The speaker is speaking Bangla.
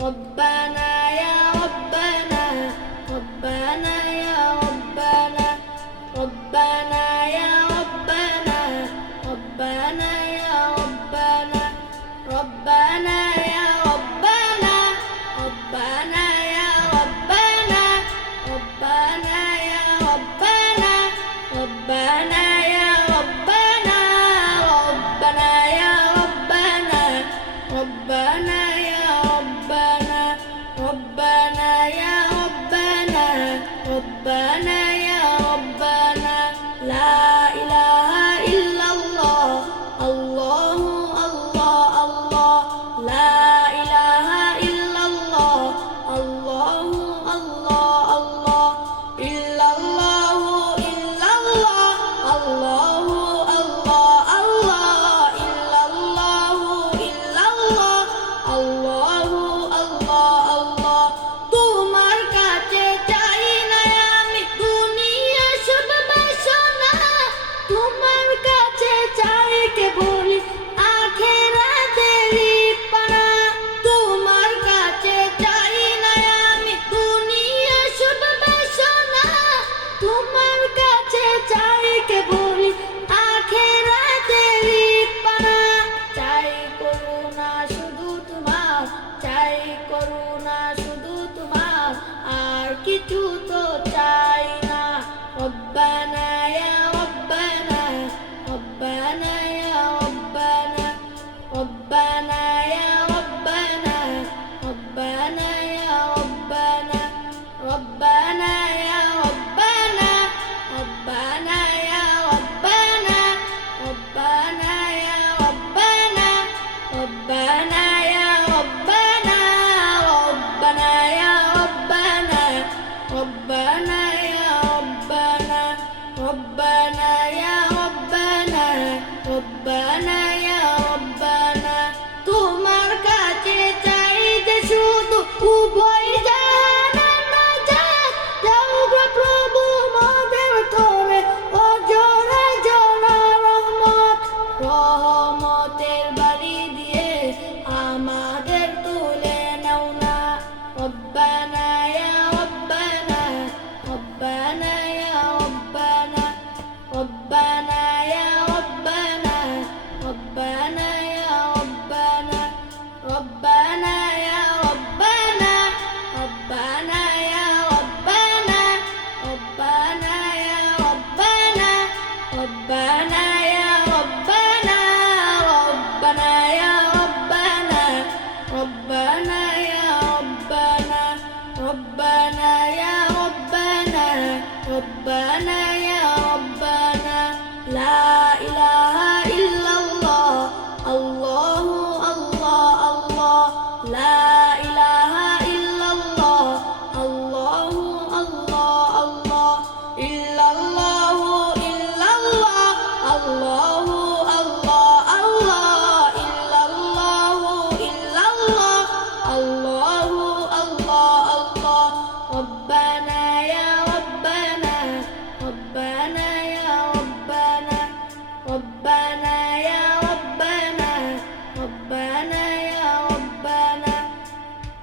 ربنا يا ربنا ربنا يا ربنا ربنا يا ربنا ربنا يا ربنا ربنا يا ربنا ربنا يا ربنا ربنا يا ربنا ربنا يا ربنا ربنا يا ربنا ربنا يا ربنا ربنا يا ربنا ربنا يا ربنا لا إله إلا الله الله الله الله لا إله إلا الله الله الله الله إلا الله إلا الله الله الله الله إلا الله إلا الله الله الله الله তোমার কাছে চাই না আমি দুনিয়া সব বাসনা তোমার কাছে চাই কেবল আখিরাতের পানা তোমার কাছে চাই না আমি দুনিয়া সব বাসনা তোমার কাছে চাই কেবল আখিরাতের পানা চাই করুণা শুধু তোমার চাই করুণা শুধু তোমার আর কিছু তো